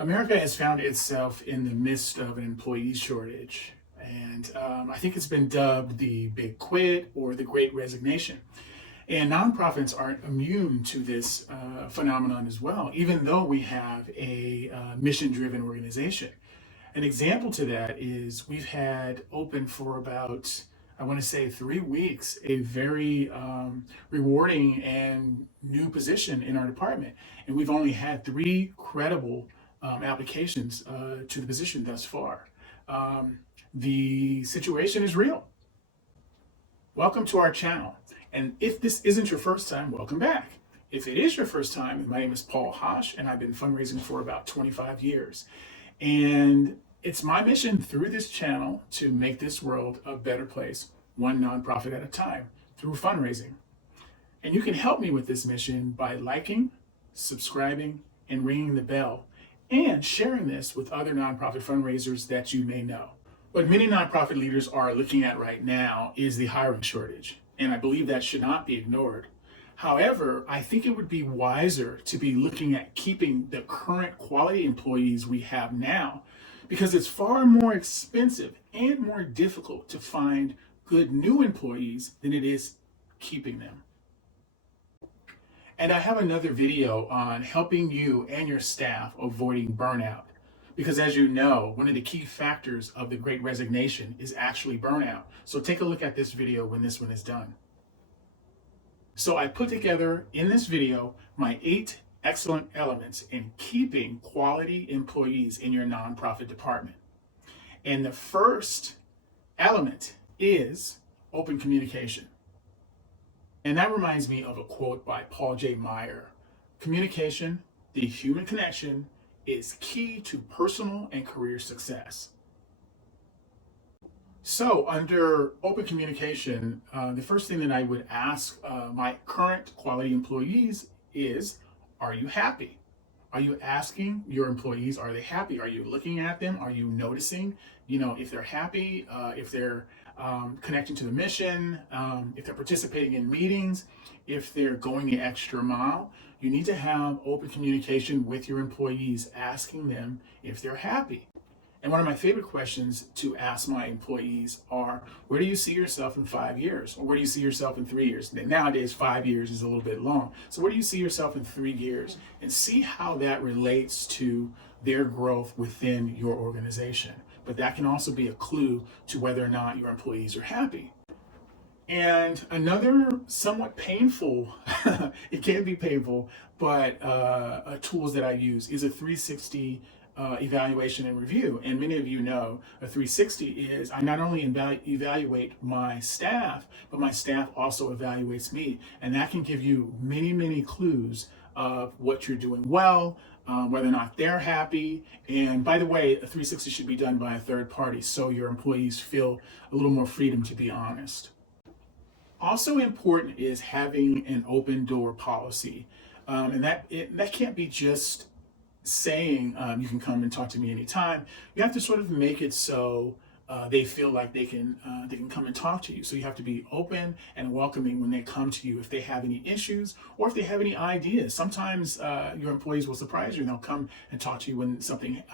America has found itself in the midst of an employee shortage. And I think it's been dubbed the Big Quit or the Great Resignation. And nonprofits aren't immune to this phenomenon as well, even though we have a mission driven organization. An example to that is we've had open for about, I want to say, 3 weeks, a very rewarding and new position in our department. And we've only had three credible applications to the position thus far. The situation is real. Welcome to our channel. And if this isn't your first time, welcome back. If it is your first time, my name is Paul Hosh, and I've been fundraising for about 25 years. And it's my mission through this channel to make this world a better place, one nonprofit at a time, through fundraising. And you can help me with this mission by liking, subscribing, and ringing the bell, and sharing this with other nonprofit fundraisers that you may know. What many nonprofit leaders are looking at right now is the hiring shortage, and I believe that should not be ignored. However, I think it would be wiser to be looking at keeping the current quality employees we have now, because it's far more expensive and more difficult to find good new employees than it is keeping them. And I have another video on helping you and your staff avoiding burnout. Because as you know, one of the key factors of the Great Resignation is actually burnout. So take a look at this video when this one is done. So I put together in this video my 8 excellent elements in keeping quality employees in your nonprofit department. And the first element is open communication. And that reminds me of a quote by Paul J. Meyer. Communication, the human connection, is key to personal and career success. So under open communication, the first thing that I would ask my current quality employees is, are you happy? Are you asking your employees, are they happy? Are you looking at them? Are you noticing, if they're happy, if they're connecting to the mission, if they're participating in meetings, if they're going the extra mile? You need to have open communication with your employees, asking them if they're happy. And one of my favorite questions to ask my employees are, where do you see yourself in 5 years? Or where do you see yourself in 3 years? Nowadays, 5 years is a little bit long. So where do you see yourself in 3 years? And see how that relates to their growth within your organization. But that can also be a clue to whether or not your employees are happy. And another somewhat painful, it can be painful, but tools that I use is a 360 evaluation and review. And many of you know a 360 is I not only evaluate my staff, but my staff also evaluates me. And that can give you many, many clues of what you're doing well, whether or not they're happy. And by the way, a 360 should be done by a third party so your employees feel a little more freedom to be honest. Also important is having an open door policy. And that can't be just saying you can come and talk to me anytime. You have to sort of make it so they feel like they can come and talk to you. So you have to be open and welcoming when they come to you if they have any issues or if they have any ideas. Sometimes your employees will surprise you and they'll come and talk to you when something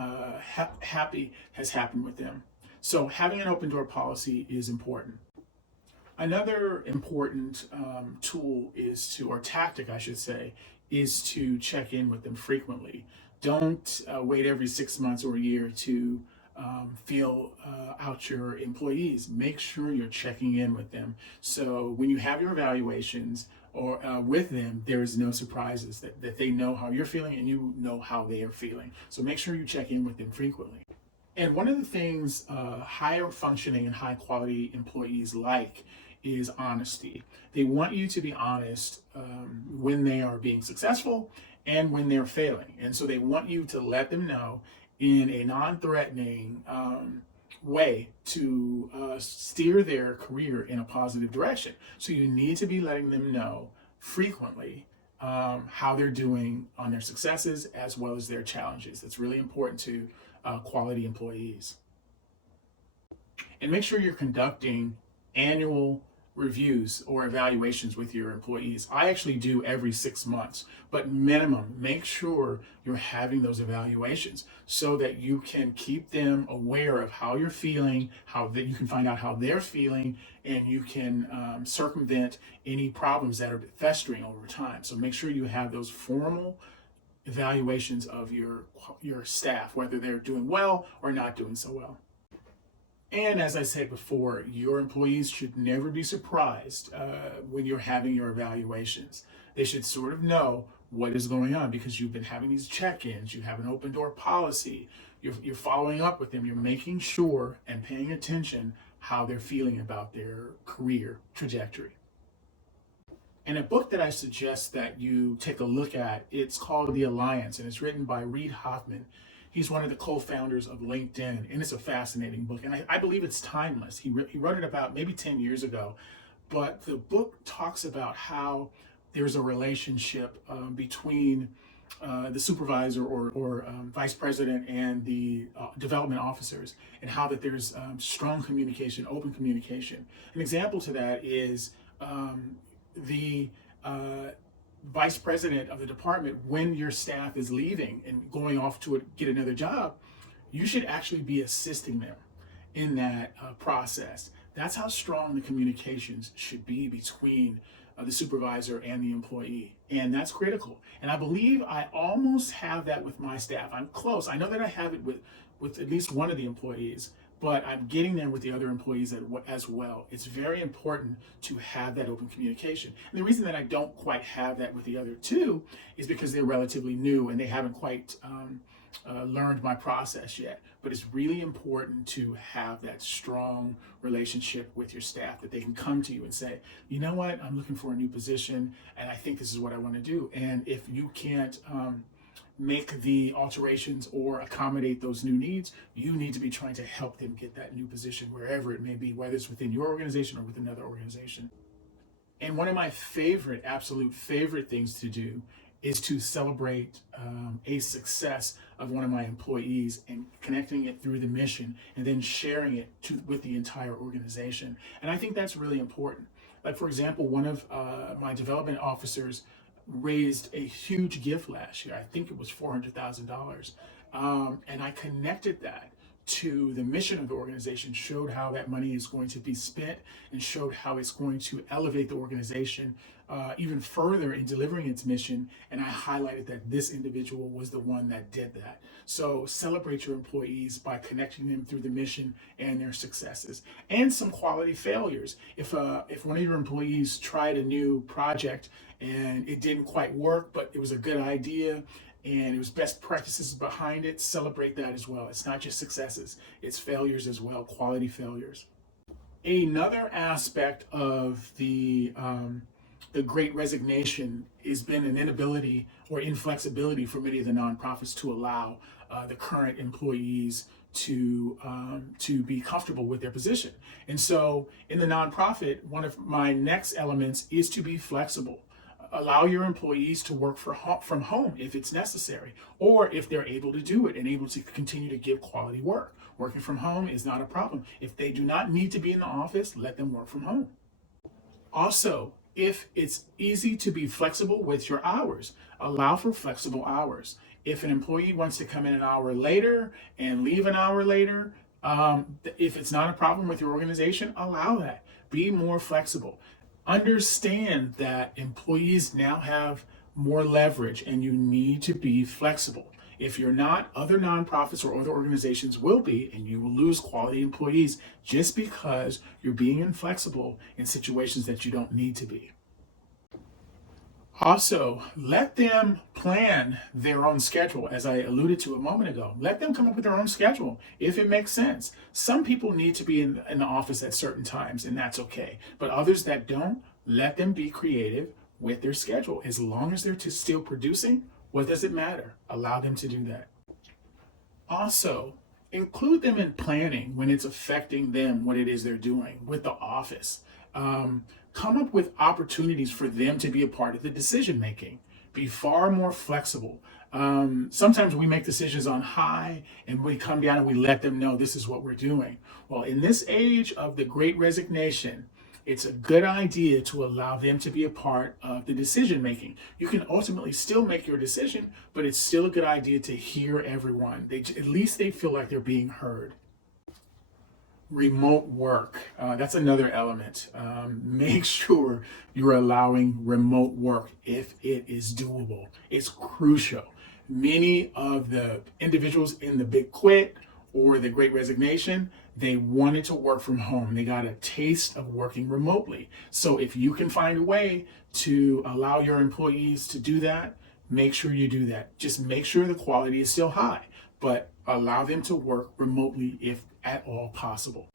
happy has happened with them. So having an open door policy is important. Another important tool or tactic, I should say, is to check in with them frequently. Don't wait every 6 months or a year to feel out your employees. Make sure you're checking in with them. So when you have your evaluations or with them, there is no surprises, that they know how you're feeling and you know how they are feeling. So make sure you check in with them frequently. And one of the things higher functioning and high quality employees like is honesty. They want you to be honest when they are being successful and when they're failing. And so they want you to let them know in a non-threatening way to steer their career in a positive direction. So you need to be letting them know frequently how they're doing on their successes as well as their challenges. That's really important to quality employees. And make sure you're conducting annual reviews or evaluations with your employees. I actually do every 6 months, but minimum, make sure you're having those evaluations so that you can keep them aware of how you're feeling, how that you can find out how they're feeling, and you can circumvent any problems that are festering over time. So make sure you have those formal evaluations of your staff, whether they're doing well or not doing so well. And as I said before, your employees should never be surprised when you're having your evaluations. They should sort of know what is going on because you've been having these check-ins, you have an open door policy, you're following up with them, you're making sure and paying attention how they're feeling about their career trajectory. And a book that I suggest that you take a look at, it's called The Alliance, and it's written by Reid Hoffman. He's one of the co-founders of LinkedIn, and it's a fascinating book. And I believe it's timeless. He wrote it about maybe 10 years ago. But the book talks about how there's a relationship between the supervisor or vice president and the development officers, and how that there's strong communication, open communication. An example to that is the vice president of the department, when your staff is leaving and going off to get another job, you should actually be assisting them in that process. That's how strong the communications should be between the supervisor and the employee. And that's critical. And I believe I almost have that with my staff. I'm close. I know that I have it with at least one of the employees, but I'm getting there with the other employees as well. It's very important to have that open communication. And the reason that I don't quite have that with the other two is because they're relatively new and they haven't quite learned my process yet. But it's really important to have that strong relationship with your staff, that they can come to you and say, you know what, I'm looking for a new position and I think this is what I want to do. And if you can't make the alterations or accommodate those new needs, you need to be trying to help them get that new position wherever it may be, whether it's within your organization or with another organization. And one of my absolute favorite things to do is to celebrate a success of one of my employees and connecting it through the mission and then sharing it with the entire organization. And I think that's really important. Like, for example, one of my development officers raised a huge gift last year. I think it was $400,000. And I connected that to the mission of the organization, showed how that money is going to be spent, and showed how it's going to elevate the organization even further in delivering its mission. And I highlighted that this individual was the one that did that. So celebrate your employees by connecting them through the mission and their successes and some quality failures. If one of your employees tried a new project and it didn't quite work, but it was a good idea and it was best practices behind it, celebrate that as well. It's not just successes, it's failures as well, quality failures. Another aspect of the Great Resignation has been an inability or inflexibility for many of the nonprofits to allow the current employees to be comfortable with their position. And so in the nonprofit, one of my next elements is to be flexible. Allow your employees to work from home if it's necessary, or if they're able to do it and able to continue to give quality work. Working from home is not a problem. If they do not need to be in the office, let them work from home. Also, if it's easy to be flexible with your hours, allow for flexible hours. If an employee wants to come in an hour later and leave an hour later, if it's not a problem with your organization, allow that. Be more flexible. Understand that employees now have more leverage and you need to be flexible. If you're not, other nonprofits or other organizations will be, and you will lose quality employees just because you're being inflexible in situations that you don't need to be. Also, let them plan their own schedule, as I alluded to a moment ago. Let them come up with their own schedule if it makes sense. Some people need to be in the office at certain times, and that's okay. But others that don't, let them be creative with their schedule. As long as they're still producing, what does it matter? Allow them to do that. Also, include them in planning when it's affecting them, what it is they're doing with the office. Come up with opportunities for them to be a part of the decision making. Be far more flexible. Sometimes we make decisions on high and we come down and we let them know this is what we're doing. Well, in this age of the Great Resignation, It's a good idea to allow them to be a part of the decision making. You can ultimately still make your decision, but it's still a good idea to hear everyone. At least they feel like they're being heard. Remote work. That's another element. Make sure you're allowing remote work if it is doable. It's crucial. Many of the individuals in the Big Quit or the Great Resignation, they wanted to work from home. They got a taste of working remotely. So if you can find a way to allow your employees to do that, make sure you do that. Just make sure the quality is still high, but allow them to work remotely if at all possible.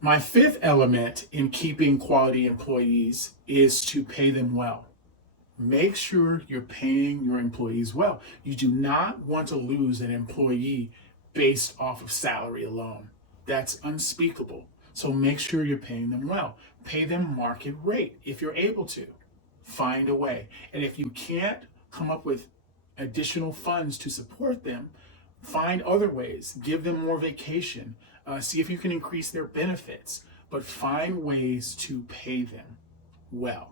My fifth element in keeping quality employees is to pay them well. Make sure you're paying your employees well. You do not want to lose an employee based off of salary alone. That's unspeakable. So make sure you're paying them well. Pay them market rate if you're able to. Find a way. And if you can't come up with additional funds to support them, find other ways. Give them more vacation. See if you can increase their benefits. But find ways to pay them well.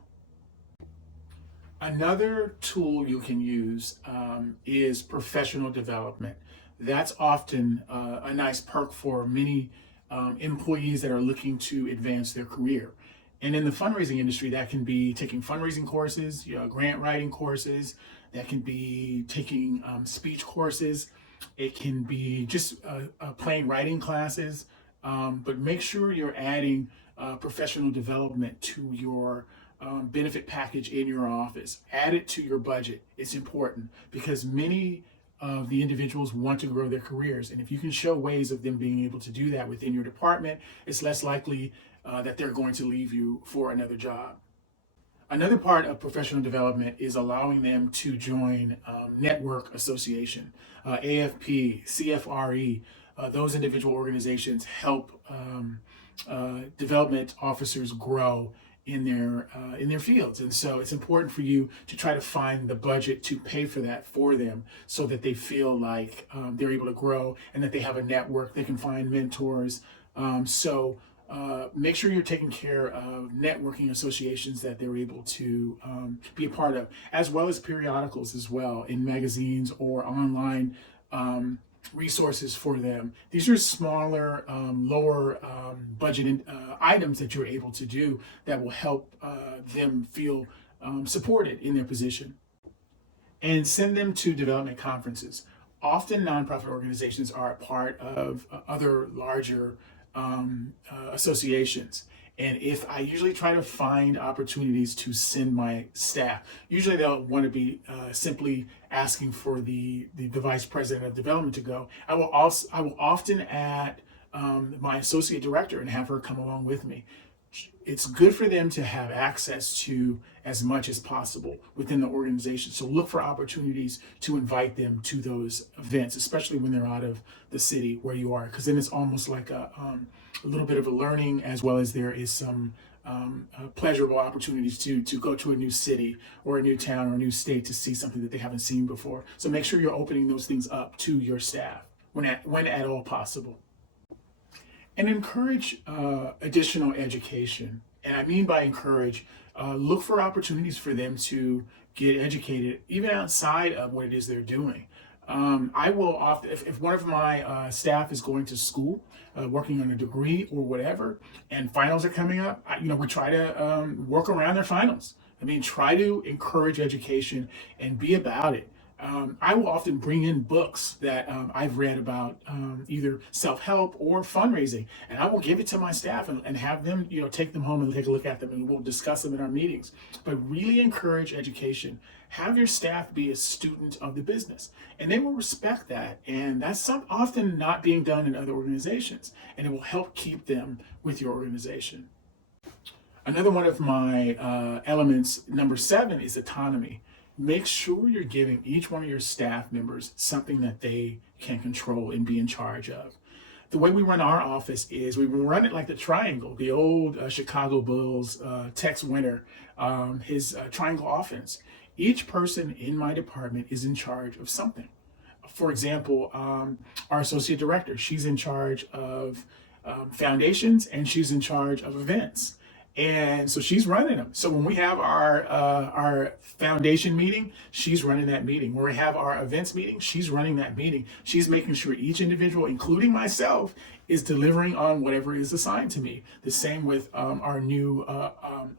Another tool you can use is professional development. That's often a nice perk for many employees that are looking to advance their career. And in the fundraising industry, that can be taking fundraising courses, grant writing courses, that can be taking speech courses, it can be just plain writing classes, but make sure you're adding professional development to your benefit package in your office. Add it to your budget. It's important because many of the individuals want to grow their careers. And if you can show ways of them being able to do that within your department, it's less likely that they're going to leave you for another job. Another part of professional development is allowing them to join network association, AFP, CFRE. Those individual organizations help development officers grow in their fields, and so it's important for you to try to find the budget to pay for that for them, so that they feel like they're able to grow and that they have a network. They can find mentors. Make sure you're taking care of networking associations that they're able to be a part of, as well as periodicals as well in magazines or online resources for them. These are smaller, lower budget items that you're able to do that will help them feel supported in their position. And send them to development conferences. Often nonprofit organizations are a part of other larger associations. And if I usually try to find opportunities to send my staff, usually they'll want to be simply asking for the vice president of development to go. I will often add my associate director and have her come along with me. It's good for them to have access to as much as possible within the organization. So look for opportunities to invite them to those events, especially when they're out of the city where you are, because then it's almost like a little bit of a learning, as well as there is some pleasurable opportunities to go to a new city or a new town or a new state to see something that they haven't seen before. So make sure you're opening those things up to your staff when at all possible. And encourage additional education. And I mean by encourage, look for opportunities for them to get educated, even outside of what it is they're doing. I will often, if one of my staff is going to school, working on a degree or whatever, and finals are coming up, we try to work around their finals. I mean, try to encourage education and be about it. I will often bring in books that I've read about either self-help or fundraising, and I will give it to my staff and have them, take them home and take a look at them, and we'll discuss them in our meetings. But really encourage education. Have your staff be a student of the business, and they will respect that. And that's often not being done in other organizations, and it will help keep them with your organization. Another one of my elements, number 7, is autonomy. Make sure you're giving each one of your staff members something that they can control and be in charge of. The way we run our office is we run it like the triangle, the old Chicago Bulls Tex Winter, his triangle offense. Each person in my department is in charge of something. For example, our associate director, she's in charge of foundations and she's in charge of events. And so she's running them. So when we have our foundation meeting, she's running that meeting. When we have our events meeting, she's running that meeting. She's making sure each individual, including myself, is delivering on whatever is assigned to me. The same with our new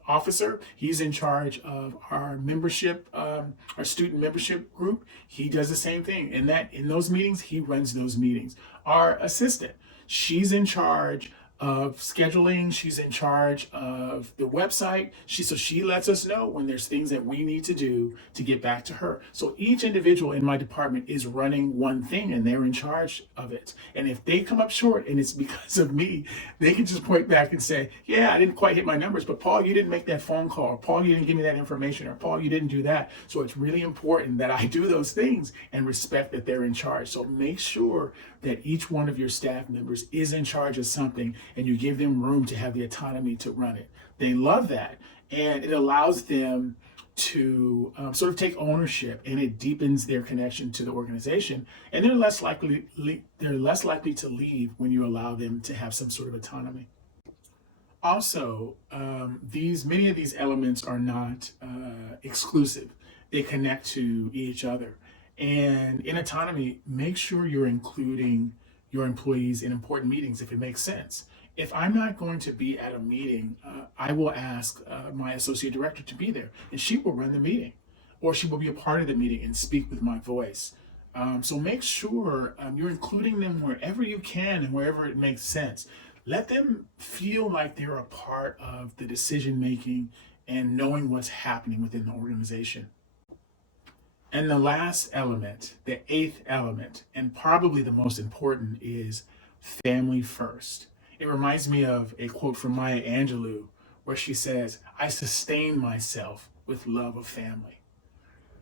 officer. He's in charge of our membership, our student membership group. He does the same thing. And that in those meetings, he runs those meetings. Our assistant, she's in charge of scheduling. She's in charge of the website. So she lets us know when there's things that we need to do to get back to her. So each individual in my department is running one thing and they're in charge of it. And if they come up short and it's because of me, they can just point back and say, yeah, I didn't quite hit my numbers, but Paul, you didn't make that phone call. Or, Paul, you didn't give me that information. Or Paul, you didn't do that. So it's really important that I do those things and respect that they're in charge. So make sure that each one of your staff members is in charge of something and you give them room to have the autonomy to run it. They love that, and it allows them to sort of take ownership, and it deepens their connection to the organization, and they're less likely to leave when you allow them to have some sort of autonomy. Also, many of these elements are not exclusive. They connect to each other. And in autonomy, make sure you're including your employees in important meetings if it makes sense. If I'm not going to be at a meeting, I will ask my associate director to be there, and she will run the meeting, or she will be a part of the meeting and speak with my voice. So make sure you're including them wherever you can and wherever it makes sense. Let them feel like they're a part of the decision making and knowing what's happening within the organization. And the last element, the eighth element, and probably the most important, is family first. It reminds me of a quote from Maya Angelou where she says, I sustain myself with love of family.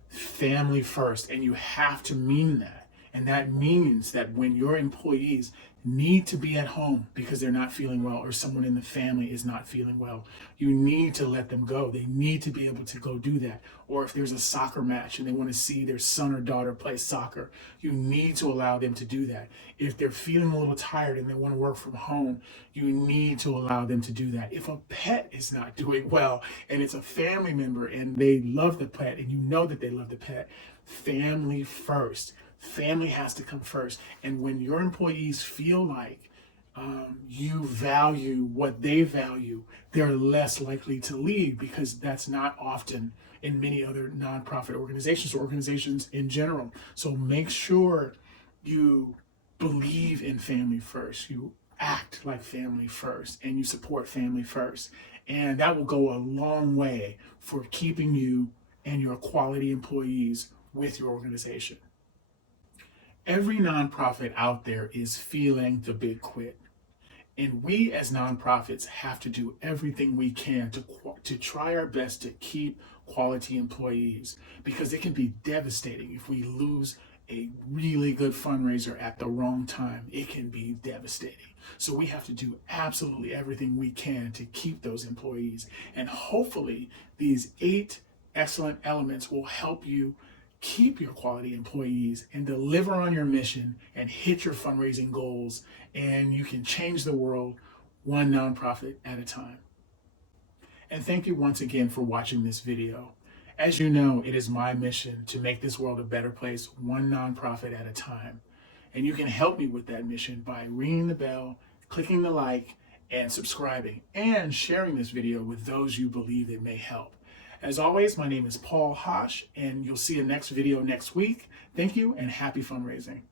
Family first, and you have to mean that. And that means that when your employees need to be at home because they're not feeling well, or someone in the family is not feeling well, you need to let them go. They need to be able to go do that. Or if there's a soccer match and they want to see their son or daughter play soccer, you need to allow them to do that. If they're feeling a little tired and they want to work from home, you need to allow them to do that. If a pet is not doing well and it's a family member and they love the pet and you know that they love the pet, family first. Family has to come first. And when your employees feel like you value what they value, they're less likely to leave, because that's not often in many other nonprofit organizations or organizations in general. So make sure you believe in family first. You act like family first, and you support family first. And that will go a long way for keeping you and your quality employees with your organization. Every nonprofit out there is feeling the big quit. And we as nonprofits have to do everything we can to try our best to keep quality employees, because it can be devastating if we lose a really good fundraiser at the wrong time. It can be devastating. So we have to do absolutely everything we can to keep those employees. And hopefully these 8 excellent elements will help you keep your quality employees and deliver on your mission and hit your fundraising goals, and you can change the world one nonprofit at a time. And thank you once again for watching this video. As you know, it is my mission to make this world a better place, one nonprofit at a time. And you can help me with that mission by ringing the bell, clicking the like, and subscribing, and sharing this video with those you believe it may help. As always, my name is Paul Hosh, and you'll see a next video next week. Thank you, and happy fundraising.